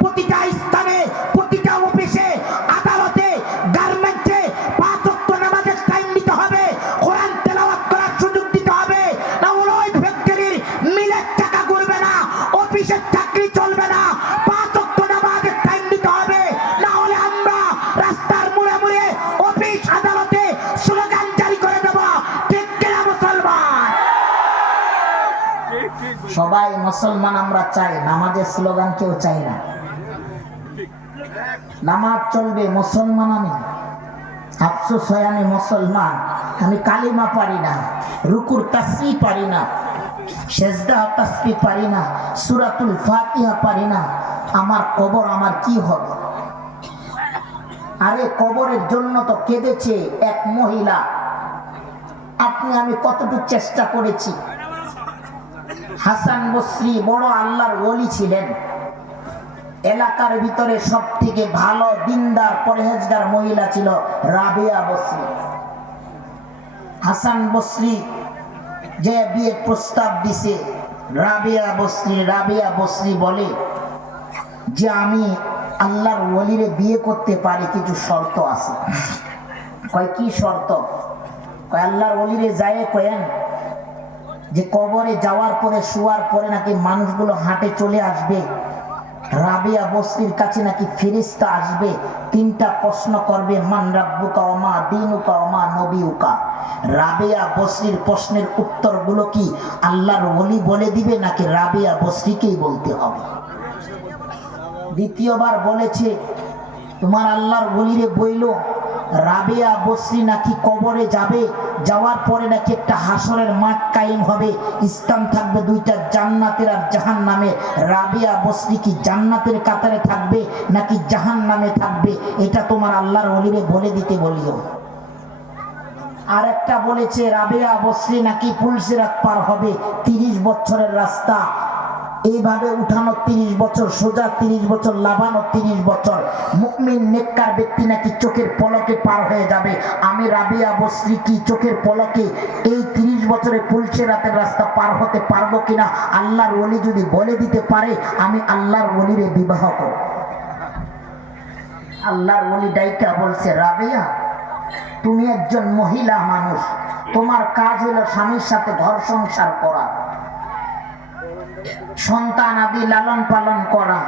প্রতিটা স্থানে, প্রতিটা অফিসে, আদালতে, গার্মেন্টে 5 ওয়াক্ত নামাজের টাইম দিতে হবে, কোরআন তেলাওয়াত করার সুযোগ দিতে হবে। না হলে ওই ফ্যাক্টরির মিলের টাকা করবে না, অফিসের চাকরি চলবে না। 5 ওয়াক্ত নামাজের টাইম দিতে হবে, না হলে আমরা রাস্তার মোড়ে মোড়ে, অফিস আদালতে স্লোগান জারি করে দেব। ঠিক কিনা মুসলমান? সবাই মুসলমান আমরা চাই, নামাজের স্লোগান কেউ চাই না। নামাজ চলবে, মুসলমান আমি। আফসোস হয় আমি মুসলমান, আমি কালিমা পারি না, রুকুর তাসবিহ পারি না, সেজদা তাসবিহ পারি না, সূরাতুল ফাতিহা পারি না। আমার কবর আমার কি হবে? আরে কবরের জন্য তো কেঁদেছে এক মহিলা। আপনি আমি কতটুকু চেষ্টা করেছি। হাসান বসরি বড় আল্লাহর ওলি ছিলেন। এলাকার ভিতরে সব থেকে ভালো দিনদার পরহেজগার মহিলা ছিল রাবিয়া বসরি। হাসান বসরি যে বিয়ে প্রস্তাব দিছে, রাবিয়া বসরি বলে যে আমি আল্লাহর ওলিরে বিয়ে করতে পারি, কিছু শর্ত আছে। কয় কি শর্ত? কয় আল্লাহর ওলিরে যায় কয়েন যে কবরে যাওয়ার পরে, শোয়ার পরে নাকি মানুষগুলো হাঁটে চলে আসবে, রাবিয়া বসরির কাছে নাকি ফেরেশতা আসবে, 3টা প্রশ্ন করবে, মান রাব্বুকা ওয়া মা দীনুকা ওয়া মা নবিয়ুকা। রাবিয়া বসরির প্রশ্নের উত্তরগুলো কি আল্লাহর ওলি বলে দিবে নাকি রাবিয়া বসরিকেই বলতে হবে? দ্বিতীয়বার বলেছে তোমার আল্লাহর ওলিরে বইলো রাবিয়া বসরি নাকি কবরে যাবে, যাওয়ার পরে নাকি একটা হাসরের মাঠ কায়েম হবে, স্থান থাকবে 2টা, জান্নাতের আর জাহান্নামের। রাবিয়া বসরি কি জান্নাতের কাতারে থাকবে নাকি জাহান্নামে থাকবে, এটা তোমার আল্লাহর ওলিরে বলে দিতে বলিও। আর একটা বলেছে রাবিয়া বসরি নাকি পুলসিরাত পার হবে, 30 বছরের রাস্তা, এইভাবে উঠানো 30 বছর, সোজা 30 বছর, লাভানো 30 বছর। মুমিন নেককার ব্যক্তি নাকি চোখের পলকে পার হয়ে যাবে। আমি রাবিয়া বসরি কি চোখের পলকে এই 30 বছরের পুলসিরাতের রাস্তা পার হতে পারবো কিনা আল্লাহর ওলি যদি বলে দিতে পারে, আমি আল্লাহর ওলিরে বিবাহ করব। আল্লাহর ওলি ডাইকা বলছে, রাবিয়া তুমি একজন মহিলা মানুষ, তোমার কাজ হলো স্বামীর সাথে ঘর সংসার করা, সন্তান আদি লালন পালন করা।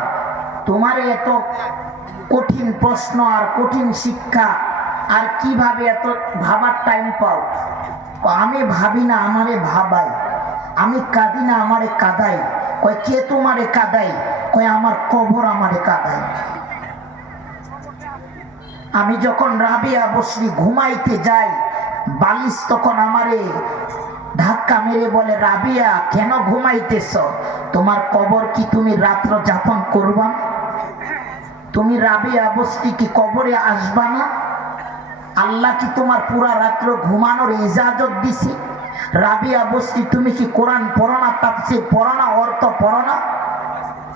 তোমার এত কঠিন প্রশ্ন আর কঠিন শিক্ষা, আর কিভাবে এত ভাবার টাইম পাও? আমি ভাবি না, আমারে ভাবাই। আমি কাঁদি না, আমারে কাঁদাই। কয় কে তোমারে কাঁদাই? কয় আমার কবর আমারে কাঁদাই। আমি যখন রাবিয়া বসরি ঘুমাইতে যাই, বালিশ তখন আমারে ধাক্কা মেরে বলে, রাবিয়া কেন ঘুমাইতেছ? তোমার কবর কি তুমি রাত্র যাপন করবা? তুমি রাবিয়া বসরি কি কবরে আসবা না? আল্লাহ কি তোমার পুরা রাত্র ঘুমানোর ইজাজত দিছে? রাবিয়া বসরি তুমি কি কোরআন পড়ো না, তাফসীর পড়ো না, অর্থ পড়ো না?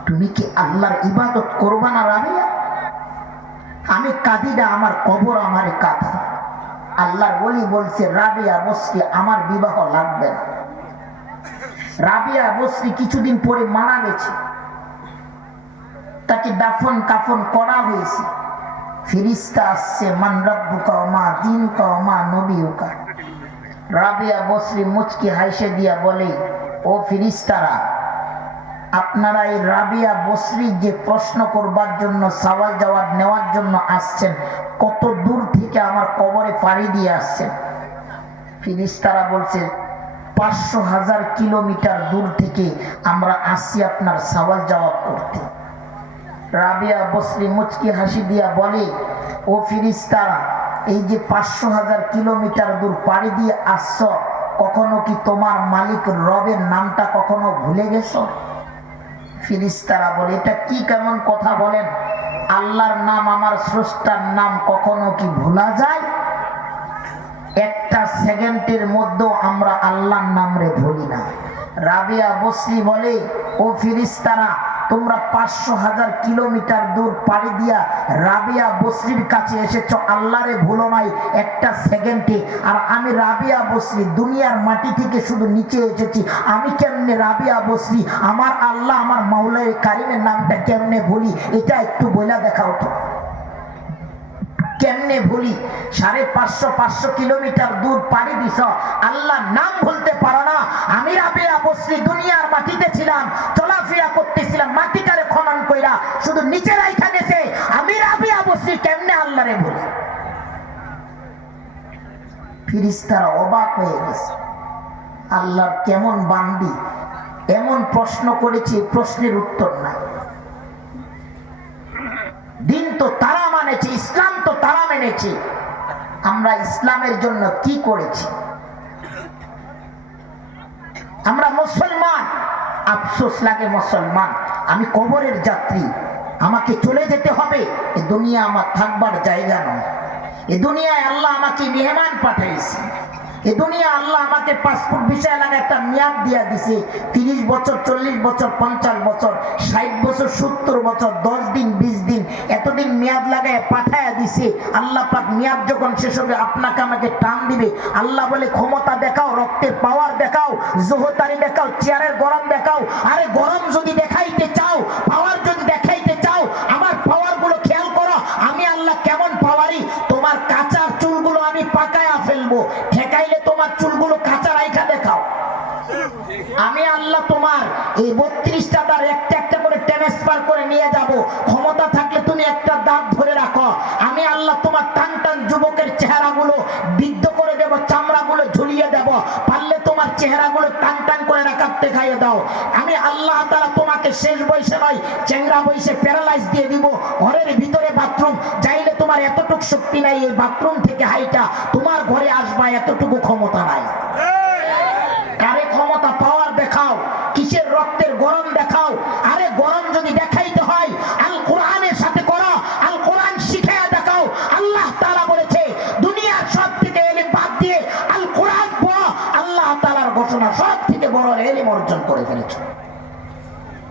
তুমি কি আল্লাহর ইবাদত করবা না রাবিয়া? আমি কাঁদি না, আমার কবর আমারে কাঁদে। আল্লাহর ওলি বলছে, রাবিয়া বসরি আমার বিবাহ লাগবে না। রাবিয়া বসরি কিছুদিন পরে মারা গেছে, তাকে দাফন কাফন করা হয়েছে। ফেরেশতা আসছে, মান রাব্বুকা ওয়া মা দীনুকা ওয়া মা নবিয়ুকা। রাবিয়া বসরি মুচকি হাসে দিয়া বলে, ও ফেরেশতারা, আপনারা এই রাবিয়া বসরি যে প্রশ্ন করবার জন্য, সওয়াল জবাব নেওয়ার জন্য আসছেন, কত দূর থেকে আমার কবরে পাড়ি দিয়ে আসছেন? ফেরেশতারা বলছে 500,000 কিলোমিটার দূর থেকে আমরা আসছি আপনার সওয়াল জবাব করতে। রাবিয়া বসরি মুচকি হাসি দিয়া বলে, ও ফেরেশতারা, এই যে 500,000 কিলোমিটার দূর পাড়ি দিয়ে আসছ, কখনো কি তোমার মালিক রবের নামটা কখনো ভুলে গেছো? ফেরেশতারা বলে, এটা কি কেমন কথা বলেন? আল্লাহর নাম, আমার স্রষ্টার নাম কখনো কি ভোলা যায়? একটা সেকেন্ডের মধ্যেও আমরা আল্লাহর নাম রে ভুলি না। রাবিয়া বসরি বলে, ও ফেরেশতারা, তোমরা 500,000 কিলোমিটার দূর পাড়ি দিয়া রাবিয়া বসরির কাছে এসেছো, আল্লাহরে ভুলো নাই একটা সেকেন্ডে। আর আমি রাবিয়া বসরি দুনিয়ার মাটি থেকে শুধু নিচে এসেছি, আমি কেমনে রাবিয়া বসরি, আমার আল্লাহ আমার মাওলায়ে কারিমের নামটা কেমনে ভুলি? এটা একটু বইলা দেখাও তো, কেমনে ভুলি? 550 কিলোমিটার দূর পাড়ি দিছ, আল্লাহর নাম ভুলতে পারো না। আমি রাবিয়া বসরি দুনিয়ার মাটিতে ছিলাম, চলাফেরা করতেছিলাম, মাটিটারে খনন কইরা শুধু নিচে রাইখা গেছে, আমি রাবিয়া বসরি কেমনে আল্লাহরে ভুলি? ফেরেশতারা অবাক হয়ে গেছে, আল্লাহর কেমন বান্দি, এমন প্রশ্ন করেছি, প্রশ্নের উত্তর নাই। দিন তো তারা মানেছে, ইসলাম তো তারা মেনেছে, আমরা ইসলামের জন্য কি করেছি? আমরা মুসলমান, আফসোস লাগে মুসলমান, আমি কবরের যাত্রী, আমাকে চলে যেতে হবে। এ দুনিয়া আমার থাকবার জায়গা নয়, এ দুনিয়ায় আল্লাহ আমাকে মেহমান পাঠাইছে, এ দুনিয়া আল্লাহ আমাকে পাসপোর্ট ভিসা লাগে একটা মেয়াদ দিয়া দিছে, 30 বছর, 40 বছর, 50 বছর, 60 বছর, 70 বছর, 10 দিন, 20 দিন, এতদিন মেয়াদ লাগায় পাঠায়া দিছে। আল্লাহ পাক মেয়াদ যখন শেষ হবে আপনাকে আমাকে টান দিবে। আল্লাহ বলে ক্ষমতা দেখাও, রক্তের পাওয়ার দেখাও, জোহতারি দেখাও, চেয়ারের গরম দেখাও। আরে গরম যদি দেখাইতে চাও, পাওয়ার যদি দেখাইতে চাও, আমার পাওয়ার গুলো খেয়াল করো, আমি আল্লাহ কেমন পাওয়ারি। তোমার কাঁচা চুলগুলো আমি পাকায়া ফেলবো, ঠেকাইলে তোমার চুলগুলো কাঁচা রাইখা দেখাও। আমি আল্লাহ তোমার এই 32টা দাঁত একটা একটা করে ট্রান্সফার করে নিয়ে যাব, ক্ষমতা থাকলে তুমি একটা দাঁত ধরে রাখো। আমি আল্লাহ তোমার টান টান যুবকের চেহারাগুলো বিদ্ধ করে দেব, চামড়াগুলো ঝুলিয়ে দেব, পারলে তোমার চেহারাগুলো টান টান করে রাখাতে খাইয়ে দাও। আমি আল্লাহ তাআলা তোমাকে শেষ বয়সে নয়, চেংরা বয়সে প্যারালাইজ দিয়ে দিব। ঘরের ভিতরে বাথরুম, চাইলে তোমার এতটুকু শক্তি নাই এই বাথরুম থেকে হাইটা তোমার ঘরে আসবা, এতটুকু ক্ষমতা নাই। কারে ক্ষমতা, পাওয়ার দেখাও, কিসের রক্তের গরম দেখাও। আরে গরম যদি দেখাইতে হয় আল কোরআনের সাথে করো, আল কোরআন শিখায়া দেখাও। আল্লাহ তাআলা বলেছে দুনিয়ার সব থেকে ইলম বাদ দিয়ে আল কোরআন পড়ো। আল্লাহ তাআলার ঘোষণা, সব থেকে বড় ইলম অর্জন করে ফেলেছো।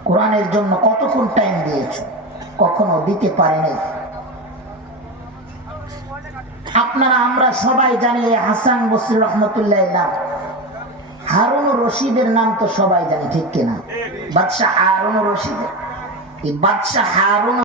কোরআনের জন্য কতক্ষণ টাইম দিয়েছো? কখনো দিতে পারে নাই। আপনারা আমরা সবাই জানি হাসান বসরি রহমতুল্লাহ নাম, হারুন রশিদের নাম তো সবাই জানি, ঠিক কিনা? বাদশাহ হারুন রশিদ, এই বাদশাহ হারুন